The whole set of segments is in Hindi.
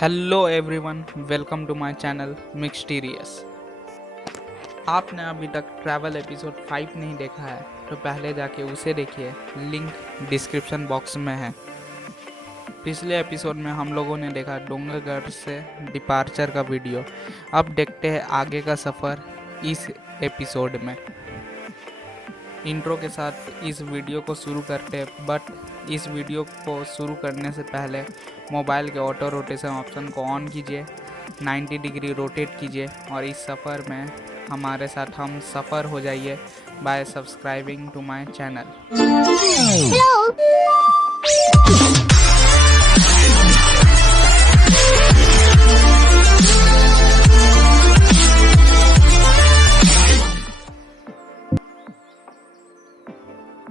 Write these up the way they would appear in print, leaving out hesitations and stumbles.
Hello everyone, welcome to my channel Mixterious. आपने अभी तक ट्रैवल एपिसोड 5 नहीं देखा है तो पहले जाके उसे देखिए, लिंक डिस्क्रिप्शन बॉक्स में है। पिछले एपिसोड में हम लोगों ने देखा डोंगरगढ़ से डिपार्चर का वीडियो। अब देखते हैं आगे का सफ़र इस एपिसोड में। इंट्रो के साथ इस वीडियो को शुरू करते हैं, बट इस वीडियो को शुरू करने से पहले मोबाइल के ऑटो रोटेशन ऑप्शन को ऑन कीजिए, 90 डिग्री रोटेट कीजिए और इस सफ़र में हमारे साथ हम सफ़र हो जाइए by subscribing to my channel.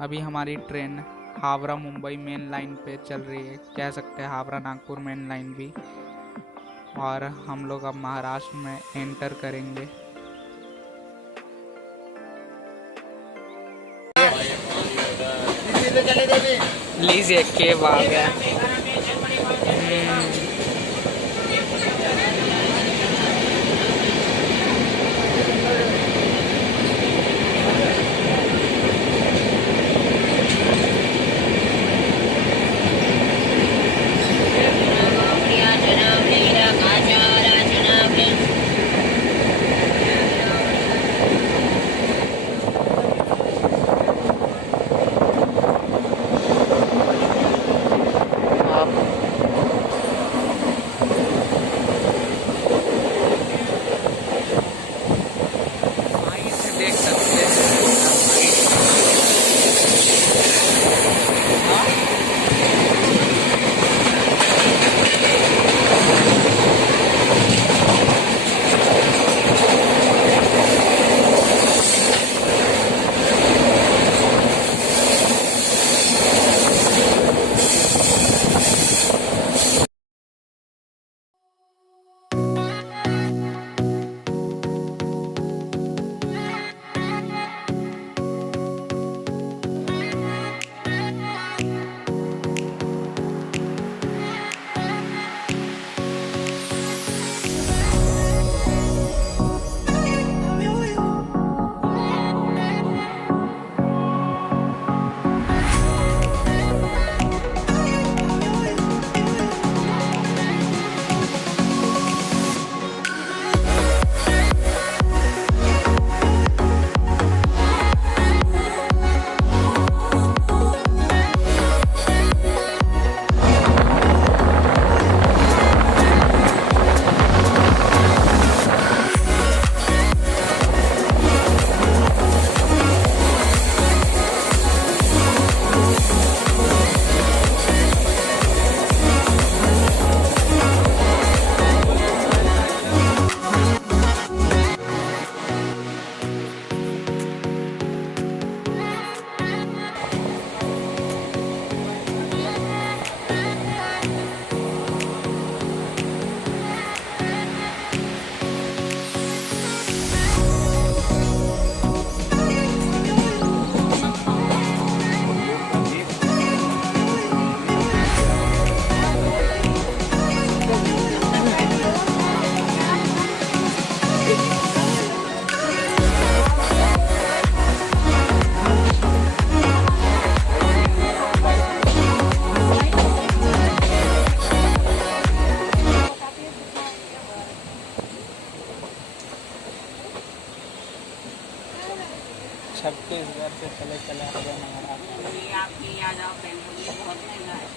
अभी हमारी train Howrah Mumbai main line पे चल रही है, कह सकते हैं हावड़ा नागपुर मेन लाइन भी। और हम लोग अब महाराष्ट्र में एंटर करेंगे। लीजिए केब आ गया। देख सकते हैं छत्तीसगढ़ से चले चले आ गए महाराष्ट्र। आपकी याद आओ बोलिए बहुत महंगा है,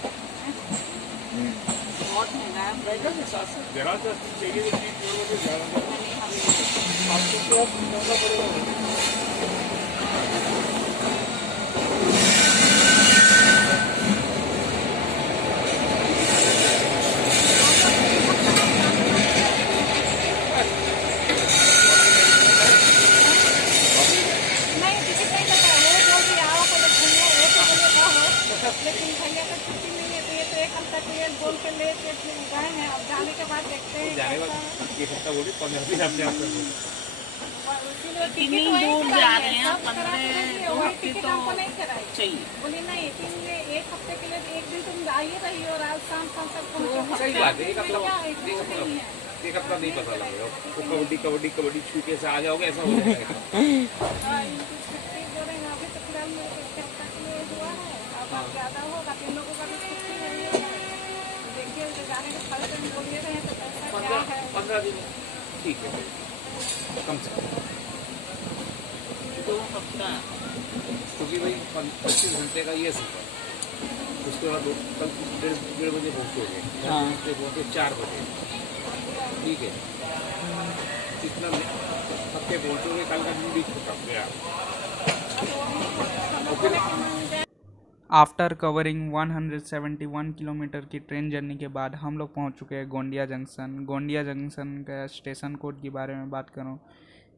बहुत महंगा लेकिन भैया का छुट्टी नहीं है तो ये तो एक हफ्ता के लिए बोल के लेके गए हैं। अब जाने के बाद देखते हैं कितनी दूर जा रहे हैं। 15 तो चाहिए। बोली नहीं, एक हफ्ते के लिए एक दिन तुम आ आइए रही और आज शाम तक पहुँचे। सही बात है, एक हफ्ता क्या है, कुछ नहीं है। एक हफ्ता नहीं पता लगेगा। तो कबड्डी कबड्डी कबड्डी छू के से आ जाओगे, ऐसा हो जाएगा। हाँ, इनकी छुट्टी बोलेंगे अभी तो फिलहाल मेरे को एक हफ्ता के लिए हुआ है। अब ज़्यादा होगा तो इन लोगों का भी छुट्टी नहीं है। देखिए उनके जाने के फल से बोलिए रहे तो पैसा क्या है। 15 दिन ठीक है, कम से कम 2 हफ्ता। क्योंकि भाई 25 घंटे का ये सफर, उसके बाद कल 1:30 बजे पहुँचोगे, हाँ। पहुँचे 4 बजे, ठीक है। इतना थक के पहुँचोगे, कल का दिन भी थक गया। आफ्टर कवरिंग 171 किलोमीटर की ट्रेन जर्नी के बाद हम लोग पहुंच चुके हैं गोंडिया जंक्शन। गोंडिया जंक्शन का स्टेशन कोड के बारे में बात करूं,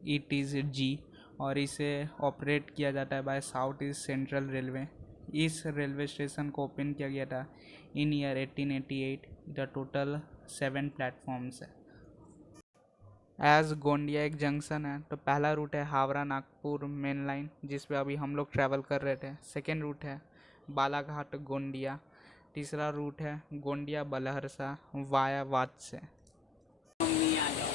इट इज़ जी, और इसे ऑपरेट किया जाता है by South East Central Railway. इस रेलवे स्टेशन को ओपन किया गया था in year 1888। The total 7 platforms है। एज गोंडिया एक जंक्शन है तो पहला रूट है हावड़ा नागपुर मेन लाइन, जिस पे अभी हम लोग ट्रैवल कर रहे थे। सेकेंड रूट है बालाघाट गोंडिया। तीसरा रूट है गोंडिया बलहरसा वाया वात्स्य। मम्मी आ जाओ।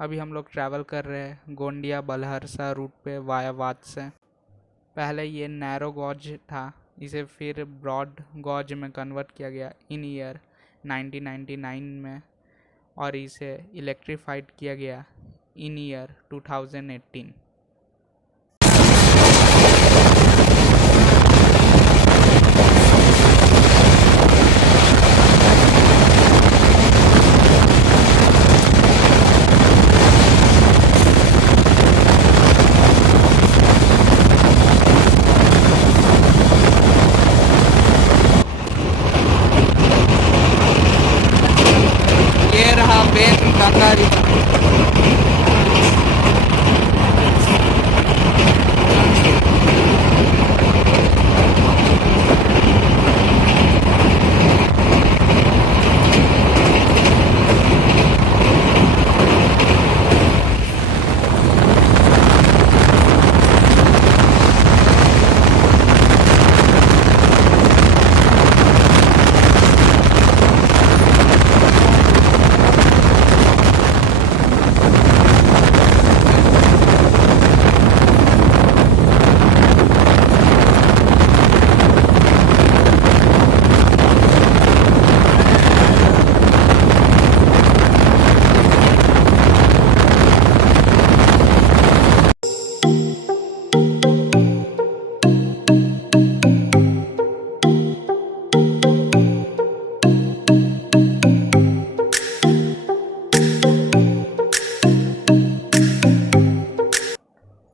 अभी हम लोग ट्रैवल कर रहे हैं गोंडिया बलहरसा रूट पे वाया वात्स्य। पहले ये नैरो गॉज था, इसे फिर ब्रॉड गॉज में कन्वर्ट किया गया इन ईयर 1999 में, और इसे इलेक्ट्रीफाइड किया गया इन ईयर 2018। ये रहा Ben Ganga river.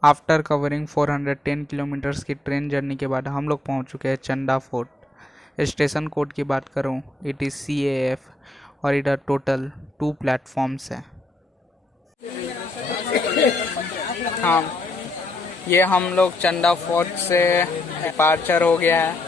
After covering 410 kilometres की ट्रेन जर्नी के बाद हम लोग पहुंच चुके हैं चंदा फोर्ट। स्टेशन कोड की बात करूं, इट इज़ CAF, और इधर टोटल 2 प्लेटफॉर्म्स हैं। हाँ, ये हम लोग चंदा फोर्ट से डिपार्चर हो गया है।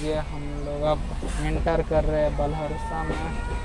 गाइस ये हम लोग अब एंटर कर रहे हैं बलहरसा में।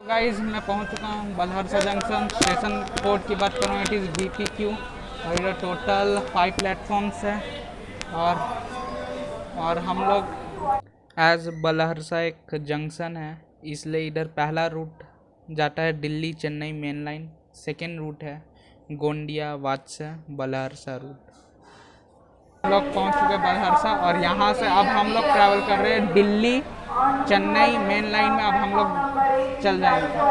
गाइस मैं पहुंच चुका हूं बलहरसा जंक्शन। स्टेशन कोड की बात करूँ इट इज़ BPQ और इधर टोटल 5 प्लेटफॉर्म्स है। और हम लोग एज बलहरसा एक जंक्शन है इसलिए इधर पहला रूट जाता है Delhi Chennai main line. Second route है गोंडिया वात्सा बलहरसा रूट। हम लोग पहुंच चुके बलहरसा और यहाँ से अब हम लोग ट्रैवल कर रहे हैं दिल्ली चेन्नई मेन लाइन में। अब हम लोग चल जाएंगे।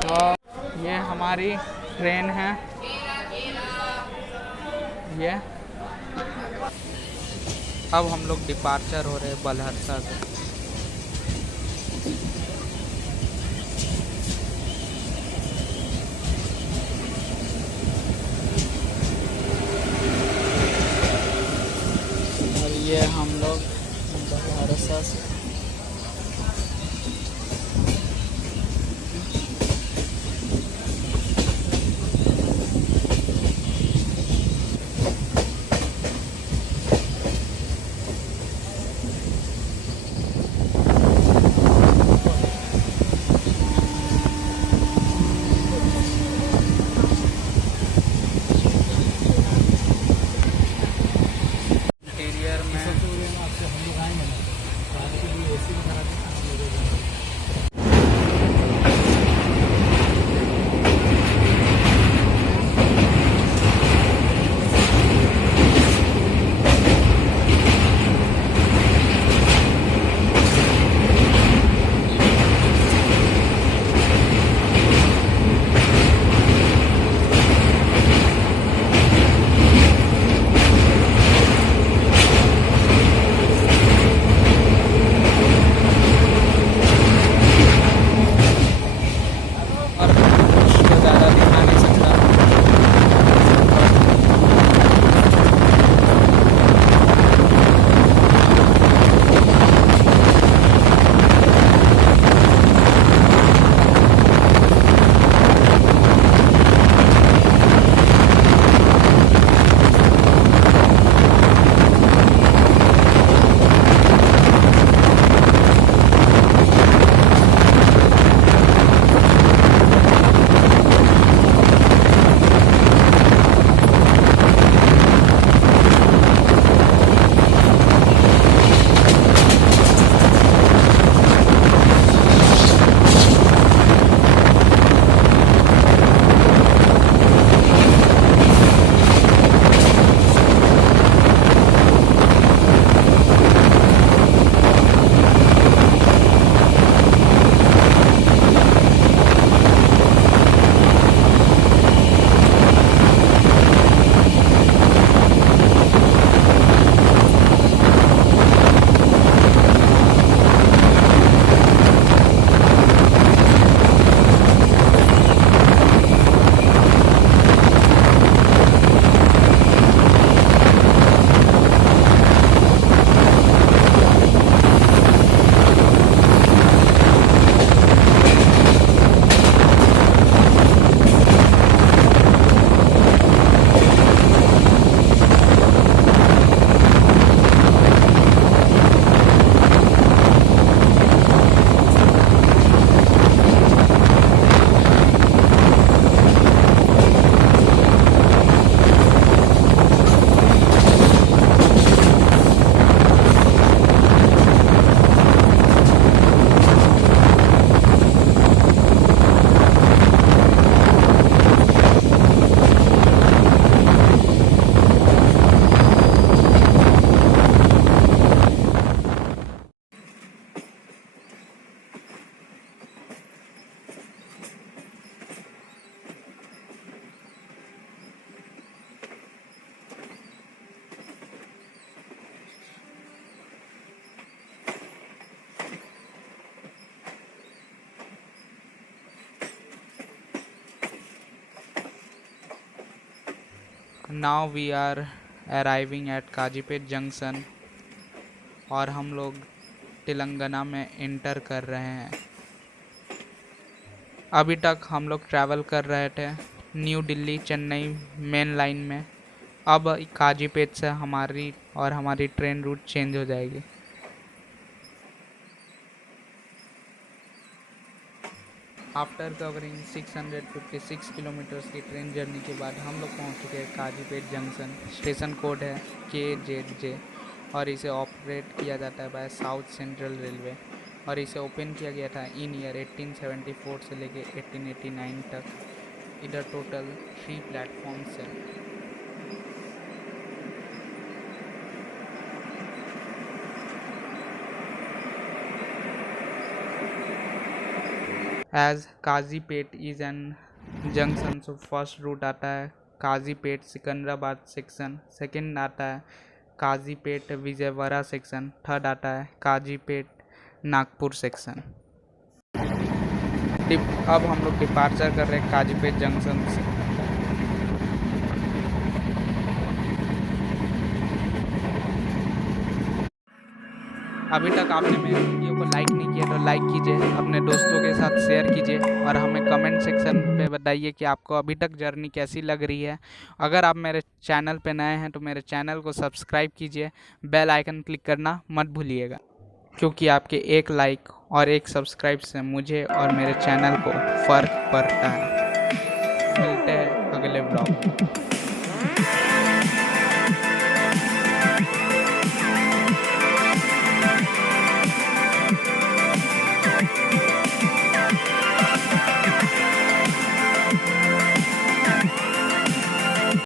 तो ये हमारी ट्रेन है, ये अब हम लोग डिपार्चर हो रहे हैं बलहरसा से। और ये हम लोग बलहरसा से now we are arriving at Kazipet junction और हम लोग तेलंगाना में एंटर कर रहे हैं। अभी तक हम लोग ट्रैवल कर रहे थे new Delhi Chennai main line में। अब काजीपेट से हमारी ट्रेन रूट चेंज हो जाएगी। आफ्टर कवरिंग 656 किलोमीटर्स की ट्रेन जर्नी के बाद हम लोग पहुंच चुके हैं काजीपेट जंक्शन। स्टेशन कोड है KZJ और इसे ऑपरेट किया जाता है बाय साउथ सेंट्रल रेलवे और इसे ओपन किया गया था इन ईयर 1874 से लेके 1889 तक। इधर टोटल 3 प्लेटफॉर्म्स हैं। As Kazipet is an junction, so first route आता है काजीपेट सिकंदराबाद सेक्शन, सेकंड आता है काजीपेट विजयवाड़ा सेक्शन, थर्ड आता है काजीपेट नागपुर सेक्शन। अब हम लोग डिपार्चर कर रहे हैं काजीपेट जंक्शन से। अभी तक आपने मेरे वीडियो को लाइक नहीं किया तो लाइक कीजिए, अपने दोस्तों के साथ शेयर कीजिए और हमें कमेंट सेक्शन पे बताइए कि आपको अभी तक जर्नी कैसी लग रही है। अगर आप मेरे चैनल पे नए हैं तो मेरे चैनल को सब्सक्राइब कीजिए, बेल आइकन क्लिक करना मत भूलिएगा, क्योंकि आपके एक लाइक और एक सब्सक्राइब से मुझे और मेरे चैनल को फ़र्क पड़ता है। मिलते हैं अगले ब्लॉग में।